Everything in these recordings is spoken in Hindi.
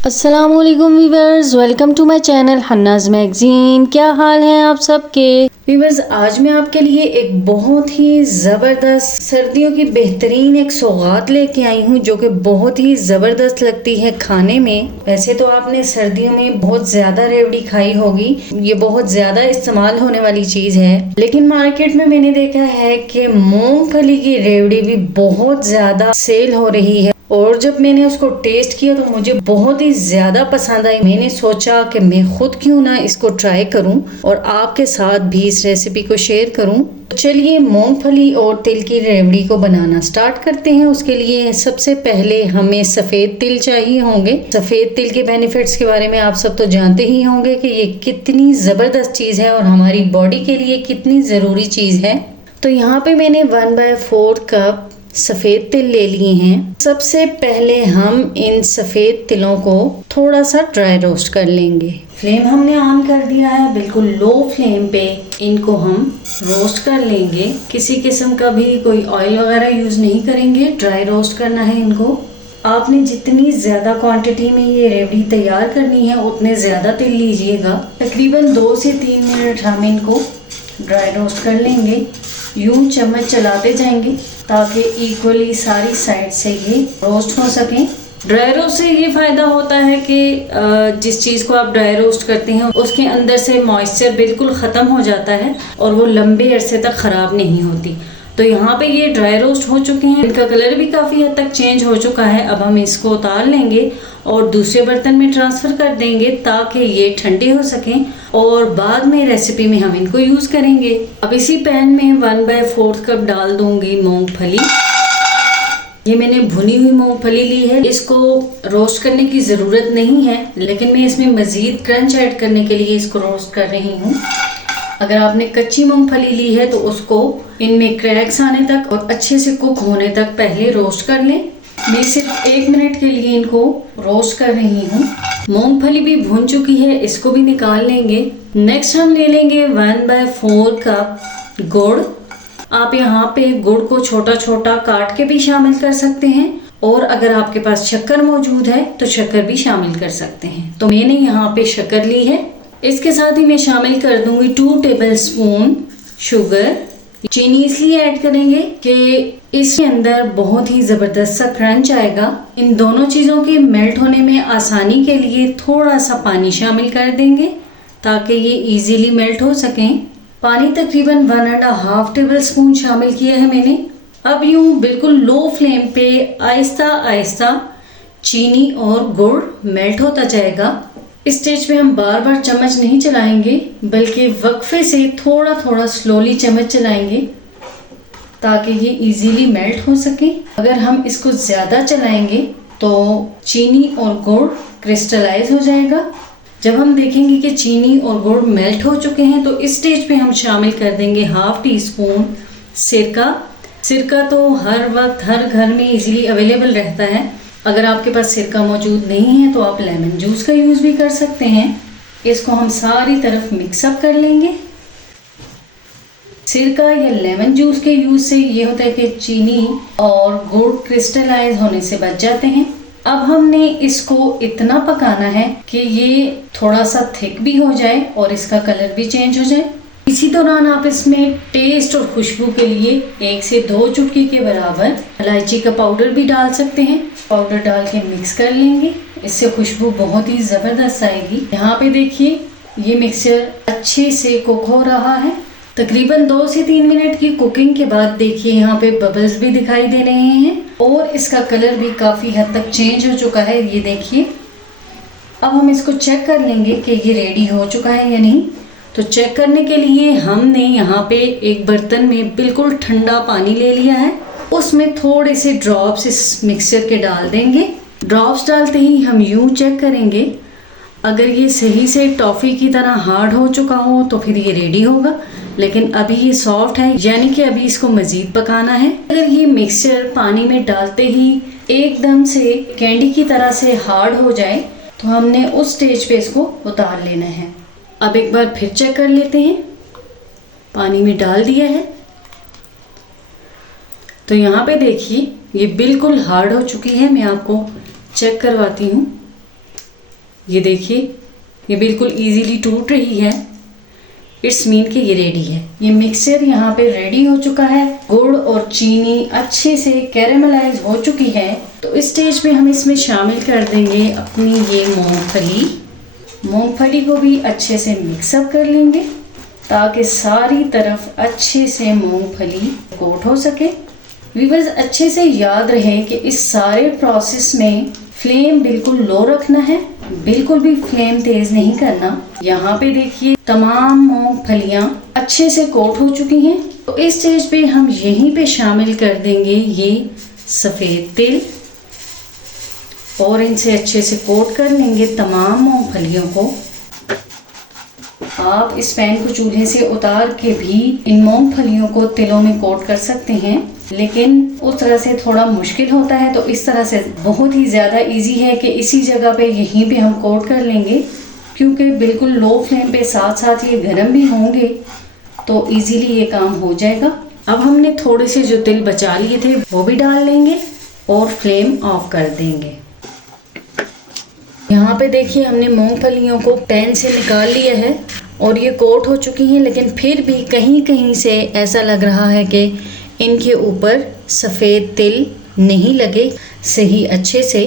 अस्सलामुअलैकुम viewers, welcome to my channel Hannah's magazine. क्या हाल हैं आप सबके वीवर्स। आज मैं आपके लिए एक बहुत ही ज़बरदस्त सर्दियों की बेहतरीन एक सौगात लेके आई हूँ जो कि बहुत ही ज़बरदस्त लगती है खाने में। वैसे तो आपने सर्दियों में बहुत ज़्यादा रेवड़ी खाई होगी, ये बहुत ज़्यादा इस्तेमाल होने वाली चीज़ है, लेकिन मार्केट में मैंने देखा है कि मूंगफली की रेवड़ी भी बहुत ज़्यादा सेल हो रही है और जब मैंने उसको टेस्ट किया तो मुझे बहुत ही ज़्यादा पसंद आई। मैंने सोचा कि मैं खुद क्यों ना इसको ट्राई करूं और आपके साथ भी इस रेसिपी को शेयर करूं। चलिए मूंगफली और तिल की रेवड़ी को बनाना स्टार्ट करते हैं। उसके लिए सबसे पहले हमें सफ़ेद तिल चाहिए होंगे। सफ़ेद तिल के बेनिफिट्स के बारे में आप सब तो जानते ही होंगे कि ये कितनी ज़बरदस्त चीज़ है और हमारी बॉडी के लिए कितनी ज़रूरी चीज़ है। तो यहाँ पे मैंने 1/4 कप सफ़ेद तिल ले लिए हैं। सबसे पहले हम इन सफ़ेद तिलों को थोड़ा सा ड्राई रोस्ट कर लेंगे। फ्लेम हमने ऑन कर दिया है, बिल्कुल लो फ्लेम पे इनको हम रोस्ट कर लेंगे। किसी किस्म का भी कोई ऑयल वगैरह यूज़ नहीं करेंगे, ड्राई रोस्ट करना है इनको। आपने जितनी ज़्यादा क्वांटिटी में ये रेवड़ी तैयार करनी है उतने ज़्यादा तिल लीजिएगा। तकरीबन 2 से 3 मिनट हम इनको ड्राई रोस्ट कर लेंगे। यूं चम्मच चलाते जाएंगे ताकि इक्वली सारी साइड से ये रोस्ट हो सकें। ड्राई रोस्ट से ये फ़ायदा होता है कि जिस चीज़ को आप ड्राई रोस्ट करते हैं उसके अंदर से मॉइस्चर बिल्कुल ख़त्म हो जाता है और वो लंबे अरसे तक ख़राब नहीं होती। तो यहाँ पे ये ड्राई रोस्ट हो चुके हैं, इनका कलर भी काफ़ी हद तक चेंज हो चुका है। अब हम इसको उतार लेंगे और दूसरे बर्तन में ट्रांसफ़र कर देंगे ताकि ये ठंडे हो सकें और बाद में रेसिपी में हम इनको यूज़ करेंगे। अब इसी पैन में 1/4 कप डाल दूंगी मूंगफली। ये मैंने भुनी हुई मूंगफली ली है, इसको रोस्ट करने की ज़रूरत नहीं है, लेकिन मैं इसमें मज़ीद क्रंच ऐड करने के लिए इसको रोस्ट कर रही हूँ। अगर आपने कच्ची मूंगफली ली है तो उसको इनमें क्रैक्स आने तक और अच्छे से कुक होने तक पहले रोस्ट कर लें। मैं सिर्फ 1 मिनट के लिए इनको रोस्ट कर रही हूँ। मूंगफली भी भून चुकी है, इसको भी निकाल लेंगे। नेक्स्ट हम ले लेंगे 1/4 कप गुड़। आप यहाँ पे गुड़ को छोटा छोटा काट के भी शामिल कर सकते हैं और अगर आपके पास शक्कर मौजूद है तो शक्कर भी शामिल कर सकते हैं। तो मैंने यहाँ पे शक्कर ली है। इसके साथ ही मैं शामिल कर दूंगी 2 टेबलस्पून शुगर। चीनी इसलिए ऐड करेंगे कि इसके अंदर बहुत ही ज़बरदस्त सा क्रंच आएगा। इन दोनों चीज़ों के मेल्ट होने में आसानी के लिए थोड़ा सा पानी शामिल कर देंगे ताकि ये इजीली मेल्ट हो सकें। पानी तकरीबन 1.5 टेबलस्पून शामिल किया है मैंने। अब यूँ बिल्कुल लो फ्लेम पे आहिस्ता आहिस्ता चीनी और गुड़ मेल्ट होता जाएगा। इस स्टेज पे हम बार बार चम्मच नहीं चलाएंगे बल्कि वक्फे से थोड़ा थोड़ा स्लोली चम्मच चलाएंगे ताकि ये इजीली मेल्ट हो सके। अगर हम इसको ज़्यादा चलाएंगे तो चीनी और गुड़ क्रिस्टलाइज हो जाएगा। जब हम देखेंगे कि चीनी और गुड़ मेल्ट हो चुके हैं तो इस स्टेज पे हम शामिल कर देंगे 1/2 टीस्पून सिरका। सिरका तो हर वक्त हर घर में इजीली अवेलेबल रहता है। अगर आपके पास सिरका मौजूद नहीं है तो आप लेमन जूस का यूज़ भी कर सकते हैं। इसको हम सारी तरफ मिक्सअप कर लेंगे। सिरका या लेमन जूस के यूज़ से ये होता है कि चीनी और गुड़ क्रिस्टलाइज होने से बच जाते हैं। अब हमने इसको इतना पकाना है कि ये थोड़ा सा थिक भी हो जाए और इसका कलर भी चेंज हो जाए। इसी दौरान आप इसमें टेस्ट और खुशबू के लिए 1 से 2 चुटकी के बराबर इलायची का पाउडर भी डाल सकते हैं। पाउडर डाल के मिक्स कर लेंगे, इससे खुशबू बहुत ही ज़बरदस्त आएगी। यहाँ पे देखिए ये मिक्सचर अच्छे से कुक हो रहा है। तकरीबन 2 से 3 मिनट की कुकिंग के बाद देखिए यहाँ पे बबल्स भी दिखाई दे रहे हैं और इसका कलर भी काफ़ी हद तक चेंज हो चुका है। ये देखिए। अब हम इसको चेक कर लेंगे कि ये रेडी हो चुका है या नहीं। तो चेक करने के लिए हमने यहाँ पे एक बर्तन में बिल्कुल ठंडा पानी ले लिया है, उसमें थोड़े से ड्रॉप्स इस मिक्सचर के डाल देंगे। ड्रॉप्स डालते ही हम यूँ चेक करेंगे, अगर ये सही से टॉफ़ी की तरह हार्ड हो चुका हो तो फिर ये रेडी होगा, लेकिन अभी ये सॉफ्ट है यानी कि अभी इसको मज़ीद पकाना है। अगर ये मिक्सचर पानी में डालते ही एकदम से कैंडी की तरह से हार्ड हो जाए तो हमने उस स्टेज पे इसको उतार लेना है। अब एक बार फिर चेक कर लेते हैं। पानी में डाल दिया है तो यहाँ पे देखिए ये बिल्कुल हार्ड हो चुकी है। मैं आपको चेक करवाती हूँ। ये देखिए ये बिल्कुल इजीली टूट रही है। इट्स मीन कि ये रेडी है। ये मिक्सचर यहाँ पे रेडी हो चुका है। गुड़ और चीनी अच्छे से कैरेमलाइज हो चुकी है। तो इस स्टेज पे हम इसमें शामिल कर देंगे अपनी ये मूंगफली। मूंगफली को भी अच्छे से मिक्सअप कर लेंगे ताकि सारी तरफ अच्छे से मूंगफली कोट हो सके। व्यूअर्स, अच्छे से याद रहे कि इस सारे प्रोसेस में फ्लेम बिल्कुल लो रखना है, बिल्कुल भी फ्लेम तेज नहीं करना। यहाँ पे देखिए तमाम मूंगफलियाँ अच्छे से कोट हो चुकी हैं। तो इस स्टेज पे हम यहीं पे शामिल कर देंगे ये सफ़ेद तिल और इनसे अच्छे से कोट कर लेंगे तमाम मूंगफलियों को। आप इस पैन को चूल्हे से उतार के भी इन मूंगफलियों को तिलों में कोट कर सकते हैं, लेकिन उस तरह से थोड़ा मुश्किल होता है। तो इस तरह से बहुत ही ज़्यादा इजी है कि इसी जगह पे यहीं पे हम कोट कर लेंगे, क्योंकि बिल्कुल लो फ्लेम पे साथ साथ ये गर्म भी होंगे तो इजीली ये काम हो जाएगा। अब हमने थोड़े से जो तिल बचा लिए थे वो भी डाल लेंगे और फ्लेम ऑफ कर देंगे। यहाँ पे देखिए हमने मूंगफलियों को पैन से निकाल लिया है और ये कोट हो चुकी हैं, लेकिन फिर भी कहीं कहीं से ऐसा लग रहा है कि इनके ऊपर सफ़ेद तिल नहीं लगे सही अच्छे से।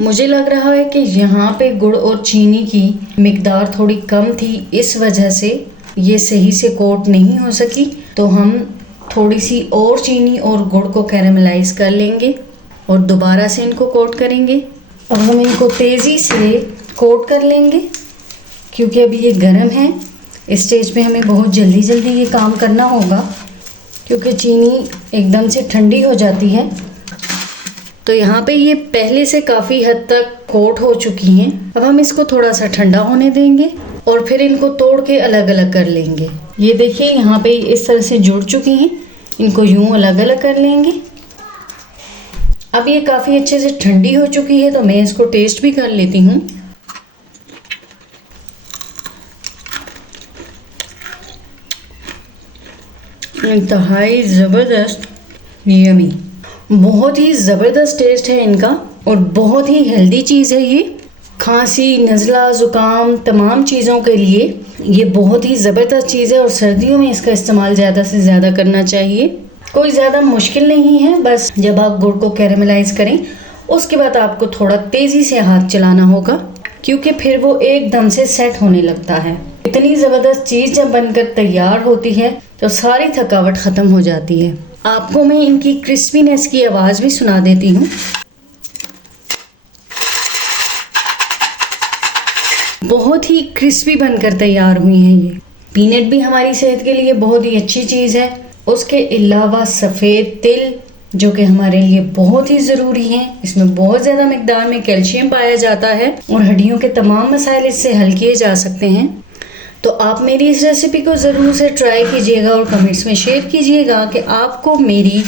मुझे लग रहा है कि यहाँ पे गुड़ और चीनी की मिकदार थोड़ी कम थी, इस वजह से ये सही से कोट नहीं हो सकी। तो हम थोड़ी सी और चीनी और गुड़ को कैरेमलाइज कर लेंगे और दोबारा से इनको कोट करेंगे। अब हम इनको तेज़ी से कोट कर लेंगे क्योंकि अभी ये गर्म है। इस स्टेज पे हमें बहुत जल्दी जल्दी ये काम करना होगा क्योंकि चीनी एकदम से ठंडी हो जाती है। तो यहाँ पे ये पहले से काफ़ी हद तक कोट हो चुकी हैं। अब हम इसको थोड़ा सा ठंडा होने देंगे और फिर इनको तोड़ के अलग अलग कर लेंगे। ये देखिए यहाँ पे इस तरह से जुड़ चुकी हैं, इनको यूँ अलग अलग कर लेंगे। अब ये काफ़ी अच्छे से ठंडी हो चुकी है तो मैं इसको टेस्ट भी कर लेती हूँ। इंतहाई ज़बरदस्त, यमी, बहुत ही ज़बरदस्त टेस्ट है इनका और बहुत ही हेल्दी चीज़ है ये। खांसी, नज़ला, ज़ुकाम तमाम चीज़ों के लिए ये बहुत ही ज़बरदस्त चीज़ है और सर्दियों में इसका इस्तेमाल ज़्यादा से ज़्यादा करना चाहिए। कोई ज़्यादा मुश्किल नहीं है, बस जब आप गुड़ को कैरेमलाइज करें उसके बाद आपको थोड़ा तेज़ी से हाथ चलाना होगा क्योंकि फिर वो एकदम से सेट होने लगता है। इतनी ज़बरदस्त चीज़ जब बनकर तैयार होती है तो सारी थकावट ख़त्म हो जाती है। आपको मैं इनकी क्रिस्पीनेस की आवाज़ भी सुना देती हूँ। बहुत ही क्रिस्पी बनकर तैयार हुई हैं ये। पीनट भी हमारी सेहत के लिए बहुत ही अच्छी चीज़ है। उसके अलावा सफ़ेद तिल जो कि हमारे लिए बहुत ही ज़रूरी है, इसमें बहुत ज़्यादा मिकदार में कैल्शियम पाया जाता है और हड्डियों के तमाम मसाइल इससे हल किए जा सकते हैं। तो आप मेरी इस रेसिपी को ज़रूर से ट्राई कीजिएगा और कमेंट्स में शेयर कीजिएगा कि आपको मेरी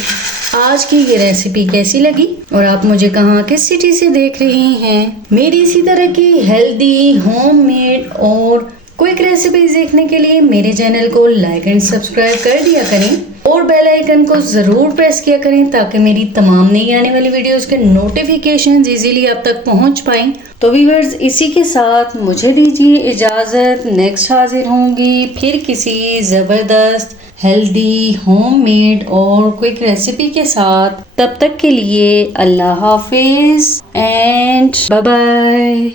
आज की ये रेसिपी कैसी लगी और आप मुझे कहाँ किस सिटी से देख रही हैं। मेरी इसी तरह की हेल्दी, होममेड और क्विक रेसिपीज देखने के लिए मेरे चैनल को लाइक एंड सब्सक्राइब कर दिया करें और बेल आइकन को ज़रूर प्रेस किया करें ताकि मेरी तमाम नई आने वाली वीडियोस के नोटिफिकेशंस इजीली आप तक पहुंच पाएं। तो व्यूअर्स, इसी के साथ मुझे दीजिए इजाज़त। नेक्स्ट हाजिर होंगी फिर किसी ज़बरदस्त हेल्दी, होममेड और क्विक रेसिपी के साथ। तब तक के लिए अल्लाह हाफिज़ एंड बाय बाय।